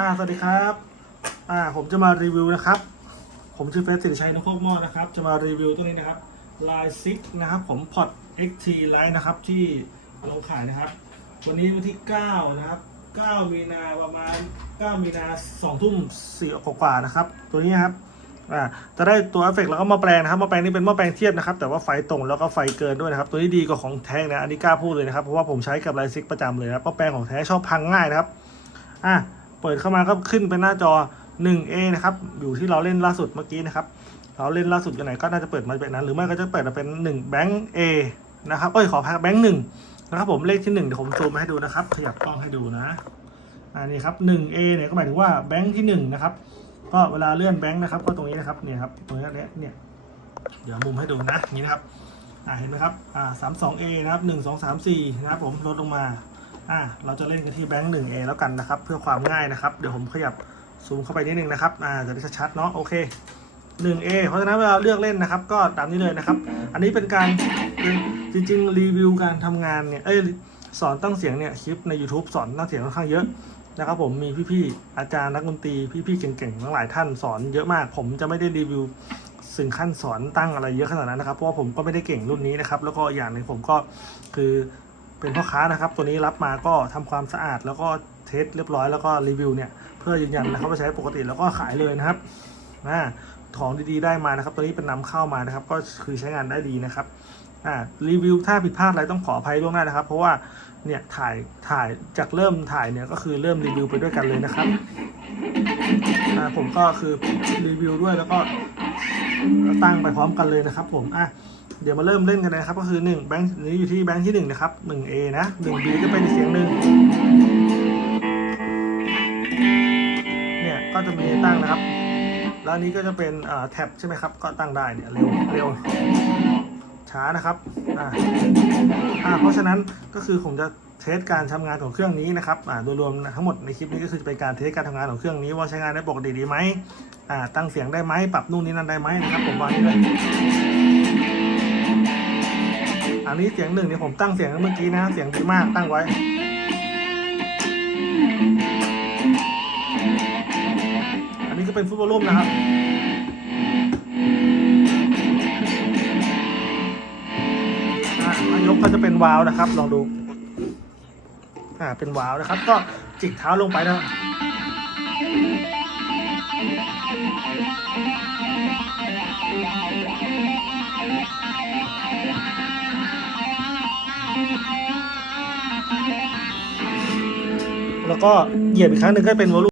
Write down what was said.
อ่าสวัสดีครับอ่าผมจะมารีวิวนะครับ ผมชื่อเฟสสิริชัยนกโคกมอนะครับ จะมารีวิวตัวนี้นะครับ Line 6นะครับผมพอด XT Lite นะครับที่ลงขายนะครับ วันนี้วันที่ 9 นะครับ 9 มีนาประมาณ 9 มีนา2ทุ่ม4กว่านะครับ ตัวนี้นครับอ่าจะได้ตัวเอฟเฟกแล้วก็มาแปลงนะครับมาแปลงนี่เป็นม้อแปลงเทียบนะครับ แต่ว่าไฟตรงแล้วก็ไฟเกินด้วยนะครับ ตัวนี้ดีกว่าของแท้นะอันนี้กล้าพูดเลยนะครับ เพราะว่าผมใช้กับไลซิกประจำเลยนะครับม้อแปลงของแท้ชอบพังง่ายนะครับอะ เปิดเข้ามาก็ขึ้นเป็นหน้าจอ 1A นะครับ อยู่ที่เราเล่นล่าสุดเมื่อกี้นะครับ เราเล่นล่าสุดอยู่ไหนก็น่าจะเปิดมาเป็นนั้น หรือไม่ก็จะเปิดมาเป็น1 Bank A นะครับเอ้ยขอพักแบงค์หนึ่งนะครับผมเลขที่1เดี๋ยวผมซูมมาให้ดูนะครับ ขยับกล้องให้ดูนะอันนี้ครับ 1A เนี่ยก็หมายถึงว่าแบงค์ที่1นะครับก็เวลาเลื่อนแบงค์นะครับ ก็ตรงนี้นะครับเนี่ยครับตรงนี้เนี่ยเดี๋ยวมุมให้ดูนะอย่างนี้นะครับอ่าเห็นไหมครับอ่า 32A นะครับ1 2 3 4นะครับผมลดลงมา อ่าเราจะเล่นกันที่แบงค์ 1A แล้วกันนะครับ เพื่อความง่ายนะครับ เดี๋ยวผมขยับซูมเข้าไปนิดนึงนะครับอ่าจะได้ชัดๆเนาะโอเค 1A เพราะฉะนั้นเวลาเลือกเล่นนะครับ ก็ตามนี้เลยนะครับ อันนี้เป็นการจริงๆ รีวิวการทำงานเนี่ยเอ้ยสอนตั้งเสียงเนี่ยคลิปใน YouTube สอนตั้งเสียงค่อนข้างเยอะนะครับผมมีพี่ๆอาจารย์นักดนตรีพี่ๆเก่งๆทั้งหลายท่านสอนเยอะมาก ผมจะไม่ได้รีวิวสิ่งขั้นสอนตั้งอะไรเยอะขนาดนั้นนะครับเพราะว่าผมก็ไม่ได้เก่งรุ่นนี้นะครับ แล้วก็อย่างหนึ่งผมก็คือ เป็นพ่อค้านะครับ ตัวนี้รับมาก็ทำความสะอาดแล้วก็เทสเรียบร้อยแล้วก็รีวิวเนี่ยเพื่อยืนยันนะครับว่าใช้ปกติแล้วก็ขายเลยนะครับอ่าของดีๆได้มานะครับ ตัวนี้เป็นนำเข้ามานะครับ ก็คือใช้งานได้ดีนะครับอ่ารีวิวถ้าผิดพลาดอะไรต้องขออภัยล่วงหน้านะครับ เพราะว่าเนี่ยถ่ายถ่ายจากเริ่มถ่ายเนี่ยก็คือเริ่มรีวิวไปด้วยกันเลยนะครับอ่าผมก็คือรีวิวด้วยแล้วก็ตั้งไปพร้อมกันเลยนะครับ ผมอะ เดี๋ยวมาเริ่มเล่นกันนะครับ ก็คือ1แบงค์นี้อยู่ที่แบงค์ที่1นะครับ 1A นะ 1B ก็เป็นเสียงหนึ่งเนี่ยก็จะมีตั้งนะครับ แล้วนี้ก็จะเป็นอ่าแท็บใช่ไหมครับ ก็ตั้งได้เนี่ยเร็วเร็วช้านะครับอ่าอ่าเพราะฉะนั้นก็คือผมจะเทสการทำงานของเครื่องนี้นะครับอ่าโดยรวมทั้งหมดในคลิปนี้ก็คือจะเป็นการเทสการทำงานของเครื่องนี้ว่าใช้งานได้ปกติดีไหมอ่าตั้งเสียงได้ไหมปรับนู่นนี่นั่นได้ไหมนะครับผมวางนี้เลย อันนี้เสียงหนึ่งเนี่ยผมตั้งเสียงเมื่อกี้นะเสียงดีมากตั้งไว้อันนี้ก็เป็นฟุตบอลล่มนะครับอะนายกก็จะเป็นวาล์วนะครับ ลองดูอ่าเป็นวาล์วนะครับ ก็จิกเท้าลงไปนะ แล้วก็เหยียบอีกครั้งหนึ่งก็เป็นวอลลุ่ม